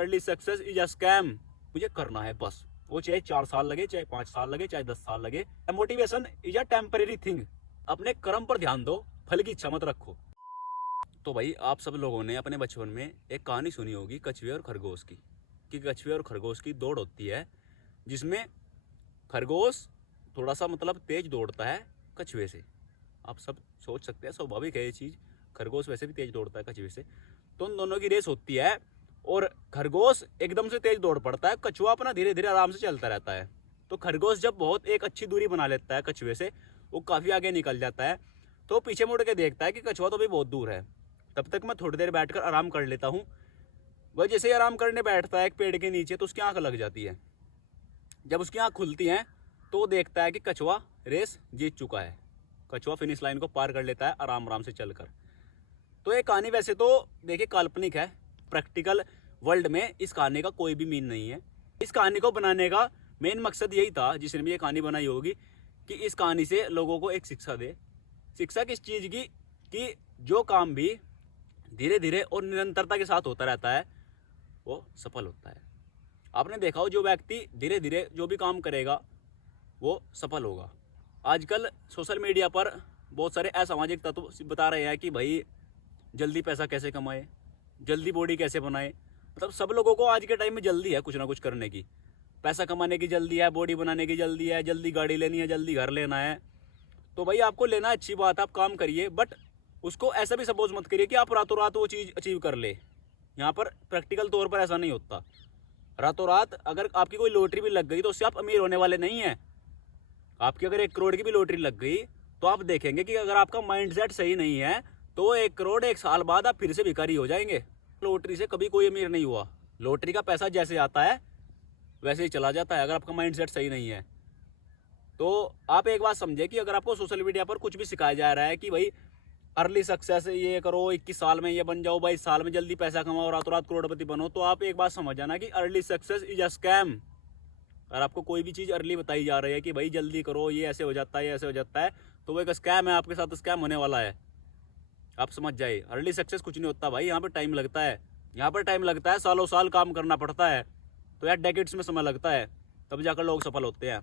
Early success is a scam. मुझे करना है बस, वो चाहे 4 साल लगे, चाहे 5 साल लगे, चाहे 10 साल लगे। Motivation is a temporary thing. अपने कर्म पर ध्यान दो, फल की इच्छा मत रखो। तो भाई आप सब लोगों ने अपने बचपन में एक कहानी सुनी होगी कछुए और खरगोश की, कि कछुए और खरगोश की दौड़ होती है, जिसमें खरगोश थोड़ा सा मतलब तेज दौड़ता है कछुए से। आप सब सोच सकते हैं, स्वाभाविक है ये चीज़, खरगोश वैसे भी तेज दौड़ता है कछुए से। तो उन दोनों की रेस होती है और खरगोश एकदम से तेज दौड़ पड़ता है, कछुआ अपना धीरे धीरे आराम से चलता रहता है। तो खरगोश जब बहुत एक अच्छी दूरी बना लेता है कछुए से, वो काफ़ी आगे निकल जाता है, तो पीछे मुड़ के देखता है कि कछुआ तो भी बहुत दूर है, तब तक मैं थोड़ी देर बैठकर आराम कर लेता हूँ। वह जैसे ही आराम करने बैठता है एक पेड़ के नीचे, तो उसकी आंख लग जाती है। जब उसकी आंख खुलती है तो वो देखता है कि कछुआ रेस जीत चुका है, कछुआ फिनिश लाइन को पार कर लेता है आराम आराम से चलकर। तो ये कहानी वैसे तो देखिए काल्पनिक है, प्रैक्टिकल वर्ल्ड में इस कहानी का कोई भी मीन नहीं है। इस कहानी को बनाने का मेन मकसद यही था, जिसने भी ये कहानी बनाई होगी, कि इस कहानी से लोगों को एक शिक्षा दे। शिक्षा किस चीज़ की? कि जो काम भी धीरे धीरे और निरंतरता के साथ होता रहता है वो सफल होता है। आपने देखा हो, जो व्यक्ति धीरे धीरे जो भी काम करेगा वो सफल होगा। आजकल सोशल मीडिया पर बहुत सारे असामाजिक तत्व बता रहे हैं कि भाई जल्दी पैसा कैसे कमाए, जल्दी बॉडी कैसे बनाए। मतलब सब लोगों को आज के टाइम में जल्दी है कुछ ना कुछ करने की, पैसा कमाने की जल्दी है, बॉडी बनाने की जल्दी है, जल्दी गाड़ी लेनी है, जल्दी घर लेना है। तो भाई आपको लेना अच्छी बात है, आप काम करिए, बट उसको ऐसा भी सपोज मत करिए कि आप रातों रात वो चीज़ अचीव कर ले। यहाँ पर प्रैक्टिकल तौर पर ऐसा नहीं होता। रातों रात अगर आपकी कोई लॉटरी भी लग गई तो उससे आप अमीर होने वाले नहीं हैं। आपकी अगर 1 करोड़ की भी लॉटरी लग गई तो आप देखेंगे कि अगर आपका माइंडसेट सही नहीं है तो 1 करोड़ 1 साल बाद आप फिर से भिखारी हो जाएंगे। लॉटरी से कभी कोई अमीर नहीं हुआ। लॉटरी का पैसा जैसे आता है वैसे ही चला जाता है, अगर आपका माइंडसेट सही नहीं है। तो आप एक बात समझे कि अगर आपको सोशल मीडिया पर कुछ भी सिखाया जा रहा है कि भाई अर्ली सक्सेस ये करो, 21 साल में ये बन जाओ, 22 साल में जल्दी पैसा कमाओ, रातों रात करोड़पति बनो, तो आप एक बात समझ जाना कि early success is a scam. अगर आपको कोई भी चीज़ अर्ली बताई जा रही है कि भाई जल्दी करो, ये ऐसे हो जाता है, ये ऐसे हो जाता है, तो वो एक स्कैम है, आपके साथ स्कैम होने वाला है। आप समझ जाए, अर्ली सक्सेस कुछ नहीं होता भाई, यहाँ पर टाइम लगता है, यहाँ पर टाइम लगता है, सालों साल काम करना पड़ता है। तो यार डेकेड्स में समय लगता है, तब जाकर लोग सफल होते हैं।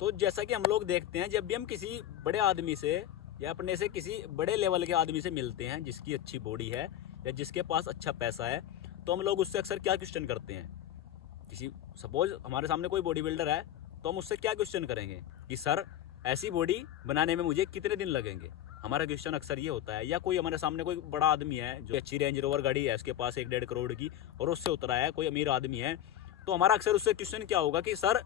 तो जैसा कि हम लोग देखते हैं, जब भी हम किसी बड़े आदमी से या अपने से किसी बड़े लेवल के आदमी से मिलते हैं जिसकी अच्छी बॉडी है या जिसके पास अच्छा पैसा है, तो हम लोग उससे अक्सर क्या क्वेश्चन करते हैं? किसी सपोज हमारे सामने कोई बॉडी बिल्डर है तो हम उससे क्या क्वेश्चन करेंगे कि सर ऐसी बॉडी बनाने में मुझे कितने दिन लगेंगे? हमारा क्वेश्चन अक्सर ये होता है। या कोई हमारे सामने कोई बड़ा आदमी है जो अच्छी रेंज रोवर गाड़ी है, उसके पास 1-1.5 करोड़ की, और उससे उतरा है कोई अमीर आदमी है, तो हमारा अक्सर उससे क्वेश्चन क्या होगा कि सर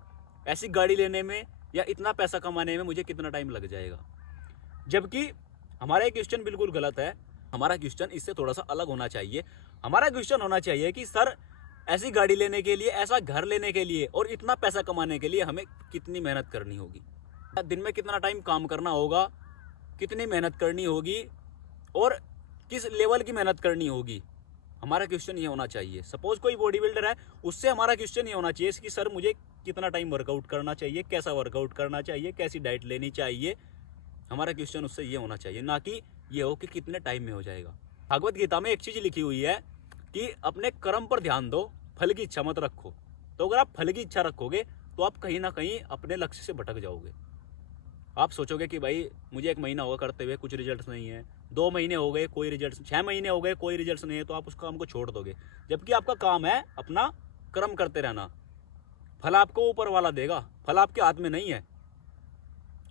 ऐसी गाड़ी लेने में या इतना पैसा कमाने में मुझे कितना टाइम लग जाएगा? जबकि हमारा ये क्वेश्चन बिल्कुल गलत है। हमारा क्वेश्चन इससे थोड़ा सा अलग होना चाहिए। हमारा क्वेश्चन होना चाहिए कि सर ऐसी गाड़ी लेने के लिए, ऐसा घर लेने के लिए और इतना पैसा कमाने के लिए हमें कितनी मेहनत करनी होगी, दिन में कितना टाइम काम करना होगा, कितनी मेहनत करनी होगी और किस लेवल की मेहनत करनी होगी। हमारा क्वेश्चन ये होना चाहिए। सपोज कोई बॉडी बिल्डर है, उससे हमारा क्वेश्चन ये होना चाहिए कि सर मुझे कितना टाइम वर्कआउट करना चाहिए, कैसा वर्कआउट करना चाहिए, कैसी डाइट लेनी चाहिए। हमारा क्वेश्चन उससे ये होना चाहिए, ना कि ये हो कि कितने टाइम में हो जाएगा। भागवत गीता में एक चीज़ लिखी हुई है कि अपने कर्म पर ध्यान दो, फल की इच्छा मत रखो। तो अगर आप फल की इच्छा रखोगे तो आप कहीं ना कहीं अपने लक्ष्य से भटक जाओगे। आप सोचोगे कि भाई मुझे 1 महीना होगा करते हुए, कुछ रिजल्ट नहीं है, 2 महीने हो गए कोई रिजल्ट, 6 महीने हो गए कोई रिजल्ट नहीं है, तो आप उस काम को छोड़ दोगे। जबकि आपका काम है अपना कर्म करते रहना। फल आपको ऊपर वाला देगा, फल आपके हाथ में नहीं है।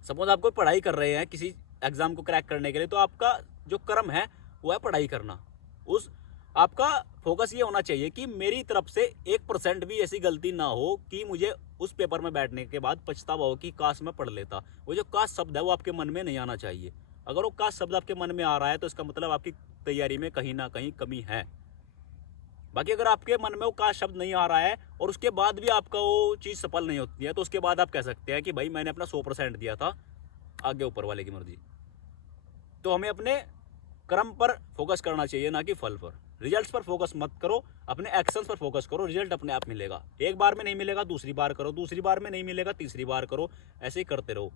सपोज आप कोई पढ़ाई कर रहे हैं किसी एग्जाम को क्रैक करने के लिए, तो आपका जो कर्म है वो है पढ़ाई करना। उस आपका फोकस ये होना चाहिए कि मेरी तरफ से 1% भी ऐसी गलती ना हो कि मुझे उस पेपर में बैठने के बाद पछतावा हो कि काश मैं पढ़ लेता। वो जो काश शब्द है वो आपके मन में नहीं आना चाहिए। अगर वो काश शब्द आपके मन में आ रहा है तो इसका मतलब आपकी तैयारी में कहीं ना कहीं कमी है। बाकी अगर आपके मन में वो काश शब्द नहीं आ रहा है और उसके बाद भी आपका वो चीज़ सफल नहीं होती है, तो उसके बाद आप कह सकते हैं कि भाई मैंने अपना 100% दिया था, आगे ऊपर वाले की मर्जी। तो हमें अपने कर्म पर फोकस करना चाहिए, ना कि फल पर। रिजल्ट्स पर फोकस मत करो, अपने एक्शंस पर फोकस करो। रिजल्ट अपने आप मिलेगा। एक बार में नहीं मिलेगा, दूसरी बार करो, दूसरी बार में नहीं मिलेगा, तीसरी बार करो, ऐसे ही करते रहो।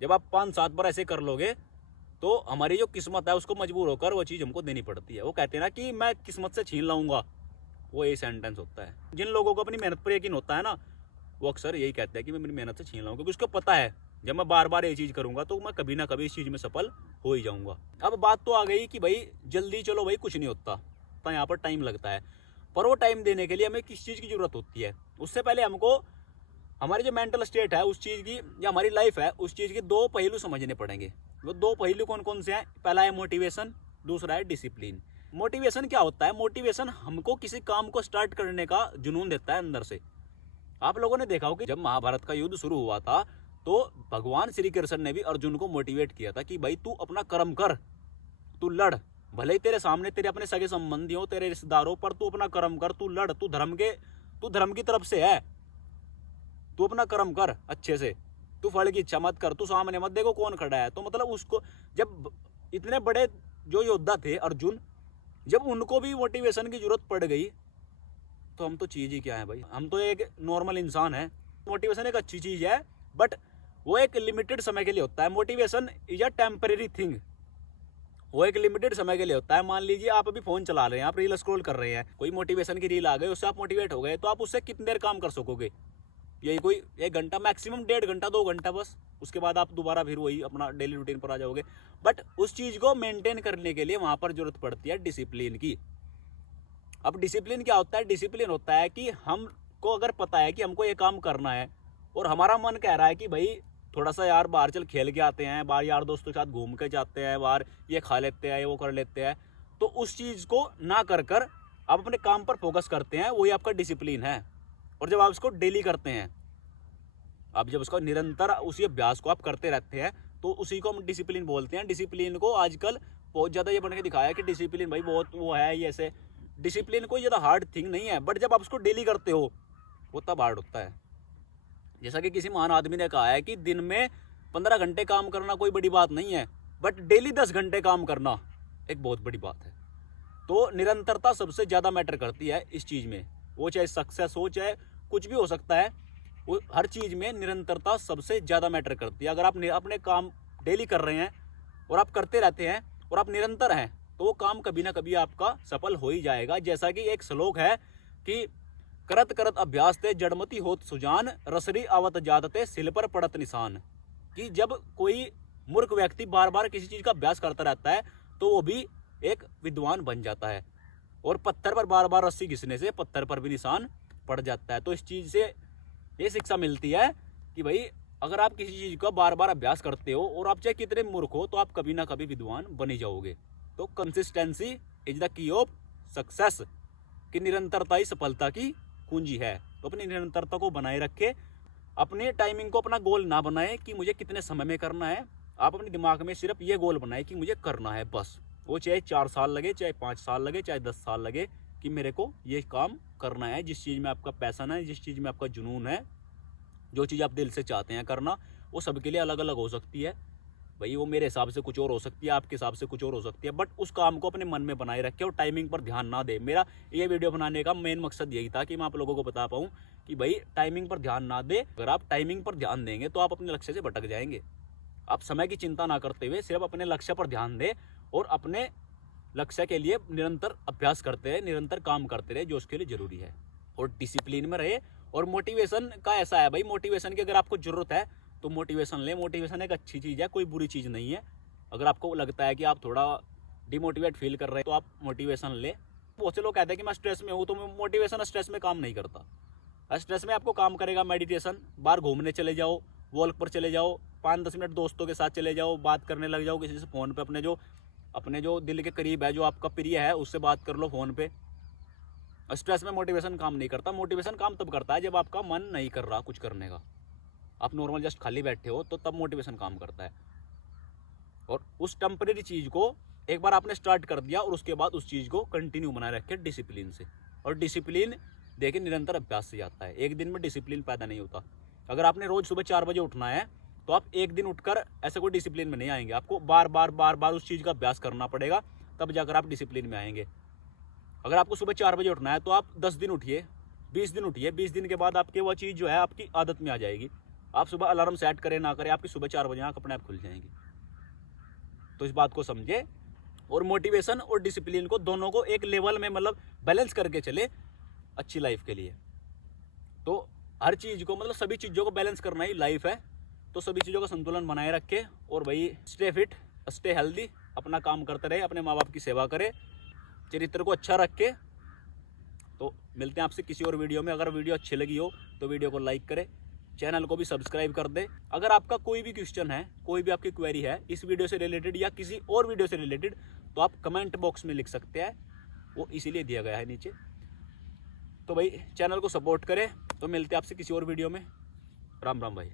जब आप 5-7 बार ऐसे कर लोगे तो हमारी जो किस्मत है उसको मजबूर होकर वो चीज़ हमको देनी पड़ती है। वो कहते हैं ना कि मैं किस्मत से छीन लाऊंगा, वो यही सेंटेंस होता है। जिन लोगों को अपनी मेहनत पर यकीन होता है ना, वो अक्सर यही कहते हैं कि मैं मेरी मेहनत से छीन लाऊं, क्योंकि उसको पता है जब मैं बार बार ये चीज़ करूंगा तो मैं कभी ना कभी इस चीज़ में सफल हो ही जाऊंगा। अब बात तो आ गई कि भाई जल्दी चलो भाई कुछ नहीं होता, तो यहाँ पर टाइम लगता है, पर वो टाइम देने के लिए हमें किस चीज़ की ज़रूरत होती है? उससे पहले हमको हमारी जो मेंटल स्टेट है उस चीज़ की, या हमारी लाइफ है उस चीज़ के दो पहलू समझने पड़ेंगे। वो दो पहलू कौन कौन से हैं? पहला है मोटिवेशन, दूसरा है डिसिप्लिन। मोटिवेशन क्या होता है? मोटिवेशन हमको किसी काम को स्टार्ट करने का जुनून देता है अंदर से। आप लोगों ने देखा हो कि जब महाभारत का युद्ध शुरू हुआ था तो भगवान श्री कृष्ण ने भी अर्जुन को मोटिवेट किया था कि भाई तू अपना कर्म कर, तू लड़, भले ही तेरे सामने तेरे अपने सगे संबंधी हो, तेरे रिश्तेदारों, पर तू अपना कर्म कर, तू लड़, तू धर्म की तरफ से है, तू अपना कर्म कर अच्छे से, तू फल की इच्छा मत कर, तू सामने मत देखो कौन खड़ा है। तो मतलब उसको जब इतने बड़े जो योद्धा थे अर्जुन, जब उनको भी मोटिवेशन की जरूरत पड़ गई तो हम तो चीज़ ही क्या है भाई, हम तो एक नॉर्मल इंसान है। मोटिवेशन एक अच्छी चीज़ है, बट वो एक लिमिटेड समय के लिए होता है। Motivation is a temporary thing, वो एक लिमिटेड समय के लिए होता है। मान लीजिए आप अभी फोन चला रहे हैं, आप रील स्क्रॉल कर रहे हैं, कोई मोटिवेशन की रील आ गई, उससे आप मोटिवेट हो गए, तो आप उससे कितनी देर काम कर सकोगे? यही कोई 1 घंटा, मैक्सिमम 1.5 घंटा 2 घंटा बस। उसके बाद आप दोबारा फिर वही अपना डेली रूटीन पर आ जाओगे। बट उस चीज़ को मेंटेन करने के लिए वहाँ पर जरूरत पड़ती है डिसिप्लिन की। अब डिसिप्लिन क्या होता है? डिसिप्लिन होता है कि हमको अगर पता है कि हमको ये काम करना है और हमारा मन कह रहा है कि भाई थोड़ा सा यार बाहर चल खेल के आते हैं, बाहर यार दोस्तों के साथ घूम के जाते हैं, बाहर ये खा लेते हैं, ये वो कर लेते हैं, तो उस चीज़ को ना कर कर आप अपने काम पर फोकस करते हैं, वही आपका डिसिप्लिन है। और जब आप इसको डेली करते हैं, आप जब उसका निरंतर उसी अभ्यास को आप करते रहते हैं, तो उसी को हम डिसिप्लिन बोलते हैं। डिसिप्लिन को आजकल बहुत ज़्यादा ये बन के दिखाया है कि डिसिप्लिन भाई बहुत वो है, ये ऐसे। डिसिप्लिन कोई ज़्यादा हार्ड थिंग नहीं है, बट जब आप उसको डेली करते हो वो तब हार्ड होता है। जैसा कि किसी महान आदमी ने कहा है कि दिन में 15 घंटे काम करना कोई बड़ी बात नहीं है, बट डेली 10 घंटे काम करना एक बहुत बड़ी बात है। तो निरंतरता सबसे ज़्यादा मैटर करती है इस चीज़ में। वो चाहे सक्सेस हो, चाहे कुछ भी हो सकता है, वो हर चीज़ में निरंतरता सबसे ज़्यादा मैटर करती है। अगर आप अपने काम डेली कर रहे हैं और आप करते रहते हैं और आप निरंतर हैं, तो वो काम कभी ना कभी आपका सफल हो ही जाएगा। जैसा कि एक श्लोक है कि करत करत अभ्यास ते जड़मती होत सुजान, रसरी आवत जादते सिल पर पड़त निशान। कि जब कोई मूर्ख व्यक्ति बार बार किसी चीज़ का अभ्यास करता रहता है तो वो भी एक विद्वान बन जाता है, और पत्थर पर बार बार रस्सी घिसने से पत्थर पर भी निशान पड़ जाता है। तो इस चीज़ से ये शिक्षा मिलती है कि भाई अगर आप किसी चीज़ का बार बार अभ्यास करते हो और आप चाहे कितने मूर्ख हो, तो आप कभी ना कभी विद्वान बन ही जाओगे। तो consistency is the key of success, कि निरंतरता ही सफलता की कुंजी है। तो अपनी निरंतरता को बनाए रखे, अपने टाइमिंग को अपना गोल ना बनाए कि मुझे कितने समय में करना है। आप अपने दिमाग में सिर्फ ये गोल बनाए कि मुझे करना है बस, वो चाहे 4 साल लगे, चाहे 5 साल लगे, चाहे 10 साल लगे, कि मेरे को ये काम करना है। जिस चीज़ में आपका पैशन है, जिस चीज़ में आपका जुनून है, जो चीज़ आप दिल से चाहते हैं करना, वो सबके लिए अलग अलग हो सकती है भाई। वो मेरे हिसाब से कुछ और हो सकती है, आपके हिसाब से कुछ और हो सकती है, बट उस काम को अपने मन में बनाए रखे और टाइमिंग पर ध्यान ना दे। मेरा ये वीडियो बनाने का मेन मकसद यही था कि मैं आप लोगों को बता पाऊँ कि भाई टाइमिंग पर ध्यान ना दे। अगर आप टाइमिंग पर ध्यान देंगे तो आप अपने लक्ष्य से भटक जाएंगे। आप समय की चिंता ना करते हुए सिर्फ अपने लक्ष्य पर ध्यान दें और अपने लक्ष्य के लिए निरंतर अभ्यास करते रहे, निरंतर काम करते रहे, जो उसके लिए जरूरी है, और डिसिप्लिन में रहे। और मोटिवेशन का ऐसा है भाई, मोटिवेशन की अगर आपको जरूरत है तो मोटिवेशन ले। मोटिवेशन एक अच्छी चीज़ है, कोई बुरी चीज़ नहीं है। अगर आपको लगता है कि आप थोड़ा डिमोटिवेट फील कर रहे हैं तो आप मोटिवेशन ले। बहुत से लोग कहते हैं कि मैं स्ट्रेस में हूँ, तो मोटिवेशन स्ट्रेस में काम नहीं करता। स्ट्रेस में आपको काम करेगा मेडिटेशन, बाहर घूमने चले जाओ, वॉक पर चले जाओ, 5-10 मिनट दोस्तों के साथ चले जाओ, बात करने लग जाओ किसी से फ़ोन पे, अपने जो दिल के करीब है, जो आपका प्रिय है, उससे बात कर लो फ़ोन पे। स्ट्रेस में मोटिवेशन काम नहीं करता। मोटिवेशन काम तब करता है जब आपका मन नहीं कर रहा कुछ करने का, आप नॉर्मल जस्ट खाली बैठे हो, तो तब मोटिवेशन काम करता है। और उस टेम्परेरी चीज़ को एक बार आपने स्टार्ट कर दिया और उसके बाद उस चीज़ को कंटिन्यू बनाए रखे डिसिप्लिन से। और डिसिप्लिन देखिए निरंतर अभ्यास से जाता है, एक दिन में डिसिप्लिन पैदा नहीं होता। अगर आपने रोज़ सुबह 4 बजे उठना है तो आप एक दिन उठकर ऐसे कोई डिसिप्लिन में नहीं आएंगे। आपको बार बार उस चीज़ का अभ्यास करना पड़ेगा, तब जाकर आप डिसिप्लिन में आएंगे। अगर आपको सुबह 4 बजे उठना है तो आप 10 दिन उठिए, 20 दिन उठिए, 20 दिन के बाद आपकी वो चीज़ जो है आपकी आदत में आ जाएगी। आप सुबह अलार्म सेट करें ना करें, आपकी सुबह 4 बजे आँख अपने आप खुल जाएंगी। तो इस बात को समझे और मोटिवेशन और डिसिप्लिन को दोनों को एक लेवल में मतलब बैलेंस करके चले। अच्छी लाइफ के लिए। तो हर चीज़ को मतलब सभी चीज़ों को बैलेंस करना ही लाइफ है। तो सभी चीज़ों का संतुलन बनाए रखे और भाई स्टे फिट, स्टे हेल्दी, अपना काम करते रहे, अपने माँ बाप की सेवा करे, चरित्र को अच्छा रखे। तो मिलते हैं आपसे किसी और वीडियो में। अगर वीडियो अच्छी लगी हो तो वीडियो को लाइक करें, चैनल को भी सब्सक्राइब कर दे। अगर आपका कोई भी क्वेश्चन है, कोई भी आपकी क्वेरी है इस वीडियो से रिलेटेड या किसी और वीडियो से रिलेटेड, तो आप कमेंट बॉक्स में लिख सकते हैं, वो इसीलिए दिया गया है नीचे। तो भाई चैनल को सपोर्ट करें। तो मिलते हैं आपसे किसी और वीडियो में। राम राम भाई।